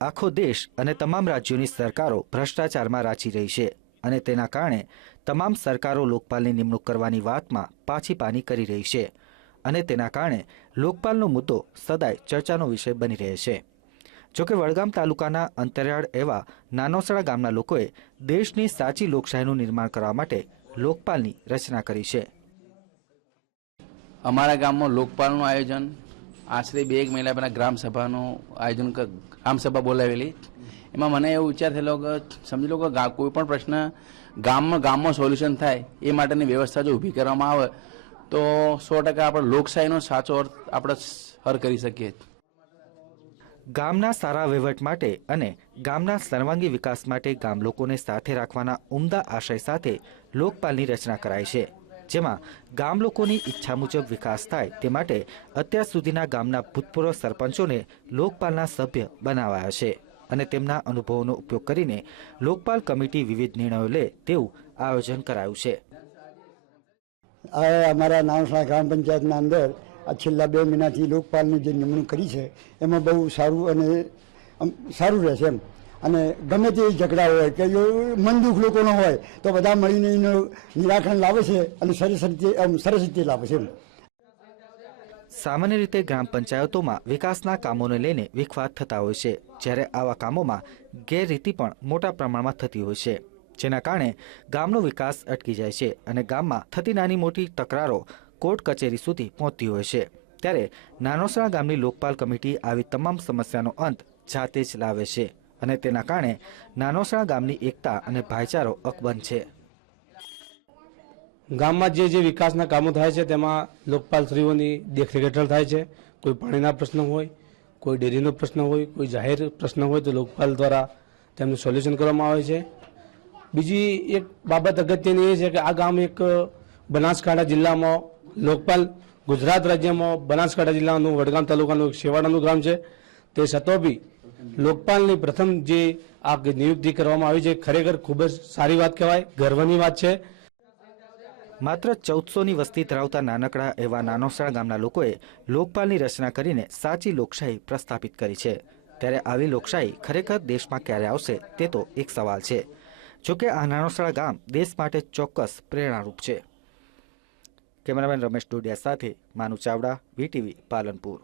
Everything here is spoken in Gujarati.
આખો દેશ અને તમામ રાજ્યોની સરકારો ભ્રષ્ટાચારમાં રાચી રહી છે અને તેના કારણે તમામ સરકારો લોકપાલની નિમણૂક કરવાની વાતમાં પાછી પાની કરી રહી છે અને તેના કારણે લોકપાલનો મુદ્દો સદાય ચર્ચાનો વિષય બની રહે છે. જોકે વડગામ તાલુકાના અંતરિયાળ એવા નાનોસડા ગામના લોકોએ દેશની સાચી લોકશાહીનું નિર્માણ કરવા માટે લોકપાલની રચના કરી છે. અમારા ગામમાં લોકપાલનું આયોજન આશરે બે એક મહિના પહેલાં ગ્રામસભાનું આયોજન ગ્રામસભા બોલાવેલી. એમાં મને એવો વિચાર થયેલો કે સમજી લો કે કોઈ પણ પ્રશ્ન ગામમાં ગામમાં સોલ્યુશન થાય, એ માટેની વ્યવસ્થા જો ઊભી કરવામાં આવે, તો સો ટકા આપણે લોકશાહીનો સાચો અર્થ આપણે હર કરી શકીએ. ગામના સારા વહીવટ માટે અને ગામના સર્વાંગી વિકાસ માટે ગામ લોકોને સાથે રાખવાના ઉમદા આશય સાથે લોકપાલની રચના કરાઈ છે. જેમાં ગામ લોકોની ઈચ્છા મુજબ વિકાસ થાય તે માટે અત્યાર સુધીના ગામના ભૂતપૂર્વ સરપંચોને લોકપાલના સભ્ય બનાવાયા છે અને તેમના અનુભવોનો ઉપયોગ કરીને લોકપાલ કમિટી વિવિધ નિર્ણયો લે તેવું આયોજન કરાયું છે. અમારા નાવસા ગ્રામ પંચાયતના અંદર આ છેલ્લા બે મહિનાથી લોકપાલની જે નિમણૂક કરી છે, એમાં બહુ સારું અને સારું રહેશે એમ. અને ગમે તે ઝઘડા હોય કે મન દુઃખ લોકોનો હોય, તો બધા મળીને એનું નિરાકરણ લાવે છે અને સરસ રીતે સરસ રીતે લાવે છે સામાન્ય રીતે ગ્રામ પંચાયતોમાં વિકાસના કામોને લઈને વિખવાદ થતા હોય છે, જ્યારે આવા કામોમાં ગેરરીતિ પણ મોટા પ્રમાણમાં થતી હોય છે, જેના કારણે ગામનો વિકાસ અટકી જાય છે અને ગામમાં થતી નાની મોટી તકરારો કોર્ટ કચેરી સુધી પહોંચતી હોય છે. ત્યારે નાનોસણા ગામની લોકપાલ કમિટી આવી તમામ સમસ્યાનો અંત જાતે જ લાવે છે. અને તેના કારણે નાનોસણા ગામની એકતા અને ભાઈચારો અકબંધ છે. ગામમાં જે જે વિકાસના કામો થાય છે, તેમાં લોકપાલશ્રીઓની દેખરેખ હેઠળ થાય છે. કોઈ પાણીના પ્રશ્ન હોય, કોઈ ડેરીનો પ્રશ્ન હોય, કોઈ જાહેર પ્રશ્ન હોય, તો લોકપાલ દ્વારા તેમનું સોલ્યુશન કરવામાં આવે છે. બીજી એક બાબત અગત્યની એ છે કે આ ગામ એક બનાસકાંઠા જિલ્લામાં લોકપાલ ગુજરાત રાજ્યમાં બનાસકાંઠા જિલ્લાનું વડગામ તાલુકાનું એક શેવાડાનું ગામ છે. તે છતાં બી લોકપાલની પ્રથમ જે આ નિયુક્તિ કરવામાં આવી છે, ખરેખર ખૂબ જ સારી વાત કહેવાય, ગર્વની વાત છે. માત્ર ચૌદસોની વસ્તી ધરાવતા નાનકડા એવા નાનોસરા ગામના લોકોએ લોકપાલની રચના કરીને સાચી લોકશાહી પ્રસ્થાપિત કરી છે. ત્યારે આવી લોકશાહી ખરેખર દેશમાં ક્યારે આવશે, તે તો એક સવાલ છે. જોકે આ નાનોસરા ગામ દેશ માટે ચોક્કસ પ્રેરણારૂપ છે. કેમેરામેન રમેશ ડોડિયા સાથે માનુ ચાવડા, વીટીવી પાલનપુર.